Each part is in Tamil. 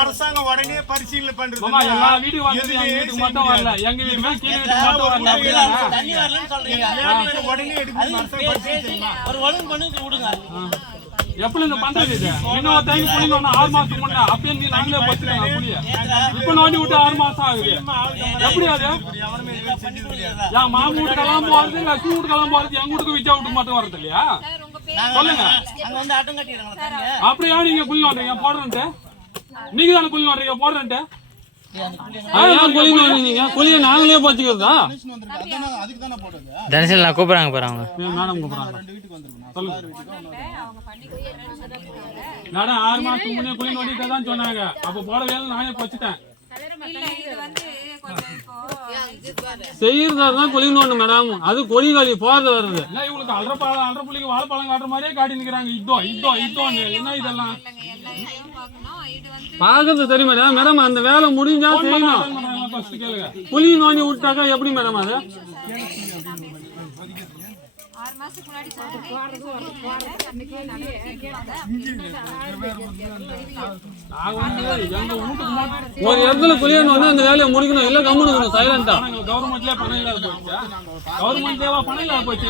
அரசாங்கம் உடனே பரிசீலனை பண்றது எப்படி இந்த பண்றது இது இன்னொரு டைம் புளிங்க 6 மாசத்துக்கு முன்ன அப்பயே நீ நம்மளே பத்துறாங்க புளிய இப்ப நோண்டி விட்டு 6 மாசம் ஆகுது எப்படி அது யா மாமு வீட்டுக்கெல்லாம் போறது லட்சுமி வீட்டுக்கெல்லாம் போறது எங்க வீட்டுக்கு விஜயா வீட்டுக்கு மட்டும் வரது இல்லையா சொல்லுங்க அப்படியா நீங்க புளி நோண்டுறீங்க போடுறேன்ட்டு நீங்க தானே புளி நோண்டுறீங்க போடுறேன்ட்டு புளிய நாங்களே பச்சுக்கிறதா தனசல் நான் கூப்பிடுறாங்க பாருங்க மேடம் கூப்பிடுறாங்க மேடம் 6 மாசத்துக்கு முன்னே புளி நோண்டிட்டு தான் சொன்னாங்க அப்ப போட வேலை நானே பச்சுட்டேன் செய்யறதான் குழி நோண்டு மேடம் அது கொடி காலி போறது வருது இல்ல இவங்களுக்கு அல்ற புள்ளிக்கு வாழைப்பழம் காட்டுற மாதிரியே காட்டி நிக்கிறாங்க இதோ என்ன இதெல்லாம் பாக்குறது தெரியும் மேடம் அந்த வேலை முடிஞ்சா செய்யணும் கேளுங்க புளி நோண்டி விட்டாக்கா எப்படி மேடம் அது 6 மாசத்துக்கு முன்னாடி ஒரு இடத்துல புளியன்னு வந்து அந்த வேலையை முடிக்கணும் இல்ல கம்முன்னு சைலண்டா கவர்மெண்ட்லயே பணம் இல்லாத போச்சு கவர்மெண்ட்லேயே பணம் இல்லாத போச்சு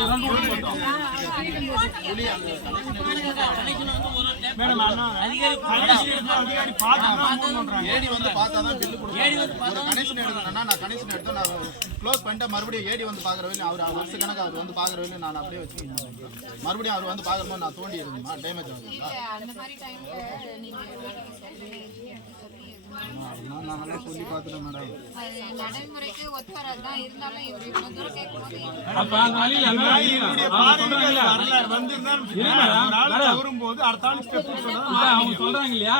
மறுபடியும் ஏடி வந்து பாக்குறவங்க அவர் வருஷ கணக்கு அவர் வந்து பாக்குறவங்க நான் அப்படியே வச்சுக்கேன் மறுபடியும் அவர் வந்து பாக்குறோம் நான் தோண்டி இருக்குமா டேமேஜ் ஆகுதுங்களா சொல்லி பார்த்துட்டேன் மேடம் நடைமுறைக்கு ஒத்து வராதுதான் இருந்தாலும் இவர் இவ்வளவு தூரம் கேட்கும்போது அவங்க சொல்றாங்க இல்லையா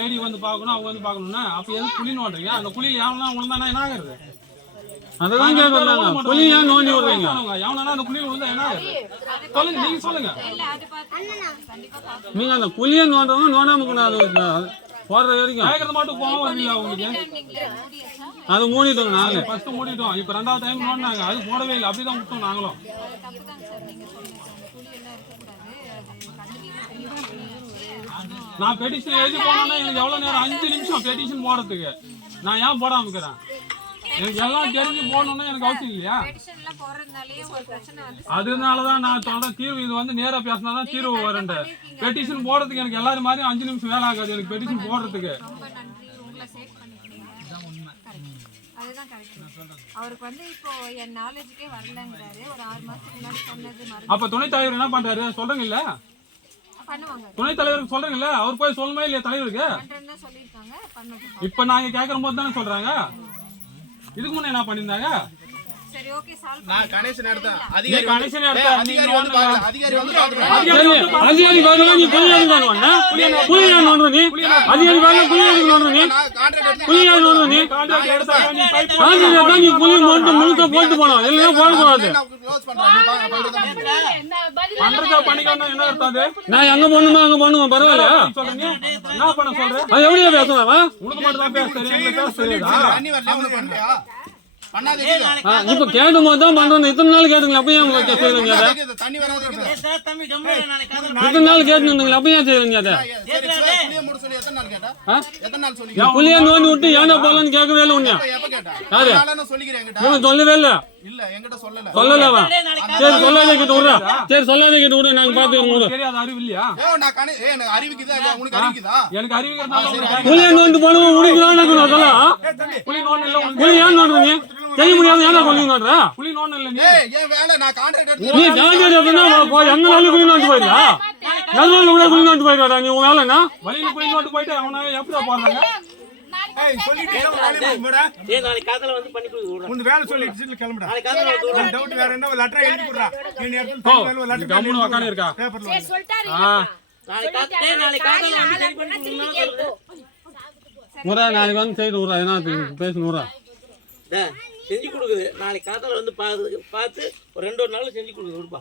ஏடி வந்து பாக்கணும் அவங்க வந்து பாக்கணும்னா அப்ப எது புளி நோண்டுறீங்க அந்த புளியில எவனா உழுந்தா என்ன ஆகுறது அததான் கேட்கறாங்க புளி ஏன் நோண்டி விடுறீங்க எவனா அந்த புளி விழுந்தா என்ன ஆகுது சொல்லுங்க நீங்க சொல்லுங்க நீங்க அந்த புளியை நோண்டவங்க நோண்டாம போடுற வரைக்கும் கேட்கறது மட்டும் போக வரல உங்களுக்கு அது மூடிட்டோம் நாங்க ஃபர்ஸ்ட் மூடிட்டோம் இப்ப 2வது டைம் நோண்டாங்க அது போடவே இல்லை அப்படிதான் விட்டோம் நாங்களும் நான் பெட்டிஷன் எழுதி போனோம்னா எனக்கு எவ்வளவு நேரம் 5 நிமிஷம் பெட்டிஷன் போடுறதுக்கு நான் ஏன் போடாம இருக்கிறேன் எனக்கு எல்லாம் தெரிஞ்சு போடணும்னா எனக்கு அவசியம் இல்லையா அதனாலதான் நான் சொல்றேன் தீர்வு இது வந்து நேரா பேசினாதான் தீர்வு வரேன் பெட்டிஷன் போடுறதுக்கு எனக்கு எல்லாரும் மாதிரி 5 நிமிஷம் வேலை ஆகாது எனக்கு பெட்டிஷன் போடுறதுக்கு அவருக்கு வந்து இப்போ என் நாலேஜ்க்கே வரலங்கறாரு ஒரு 6 மாசத்துக்கு முன்னாடி சொன்னது அப்ப துணைத் தலைவர் என்ன பண்றாரு சொல்றீங்க இல்ல பண்ணுவாங்க துணைத் தலைவருக்கு சொல்றீங்க இல்ல அவர் போய் சொல்லுமே இல்லையா தலைவருக்கு பண்றேன்னு சொல்லிருக்காங்க பண்ணட்டும் இப்ப நாங்க கேக்குற போது தானே சொல்றாங்க இதுக்கு முன்ன என்ன பண்ணிருந்தாங்க சரி ஓகே சால்வ் நான் கனெக்ஷன் எடுத்தேன் அதிகாரி கனெக்ஷன் எடுத்தா அதிகாரி வந்து பாருங்க அதிகாரி வந்து அதிகாரி வரல நீ புளியானு தானவண்ணா புளியானு நோண்ற நீ அதிகாரி வரல புளியானு நோண்ற நீ புளியானு நோண்ற நீ கான்ட்ராக்ட் எடுத்தா நீ பைப் கான்ட்ராக்ட் நீ புளி நோண்ட முழுக்க போட்டு போணும் எல்லாம் போட கூடாது க்ளோஸ் பண்றேன் நீ பண்றதா பண்ணிக்கணும் என்ன அர்த்தம் நான் எங்க போணுமா அங்க போணுமா பரவாயில்லை சொல்றீங்க என்ன பண்ண சொல்ற அது எப்படியே பேசுறவா உனக்கு மட்டும் தான் பேச தெரியும் எனக்கு பேச தெரியாதா தண்ணி வரல உனக்கு பண்ணலையா இப்ப கேட்கும் போது தான் பண்றோம் இத்தனை நாள் கேட்டுங்களா அப்ப ஏன் செய்யறீங்க அதை தண்ணி வராது இத்தனை நாள் கேட்டுங்களா அப்ப ஏன் செய்யறீங்க அதை புளிய நோண்டி விட்டு ஏன்னா போலன்னு கேட்கவே இல்லை உன்னையா உனக்கு சொல்லவே இல்லை சொல்லலவா சரி சொல்லாதே கிட்ட விடுறா சரி சொல்லாதே கிட்ட விடு நாங்க பாத்துக்கிறோம் தெரியாது அறிவு இல்லையா எனக்கு அறிவிக்கிறதுனால புளிய நோண்டி போனவன் உனக்கு சொல்லலாம் புளி நோண்டு இல்ல புளி ஏன் நோண்டுறீங்க செய்ய முடியாது ஏன்னா கொல்லி நோண்டுறா புளி நோண்டு இல்ல நீ நீ கான்ட்ராக்ட் எங்க நாள் புளி நோண்டு போயிடா நல்ல கூட புளி நோண்டு போயிடா நீ உன் வேலைன்னா வழியில புளி நோண்டு போயிட்டு அவனா எப்படி போறாங்க நாளைக்கு வந்து செய்து விடுறா என்ன பேசணுறா செஞ்சு கொடுக்குது நாளைக்கு காத்தால வந்து பார்த்து ஒரு 2 நாள் செஞ்சு கொடுக்குது விடுப்பா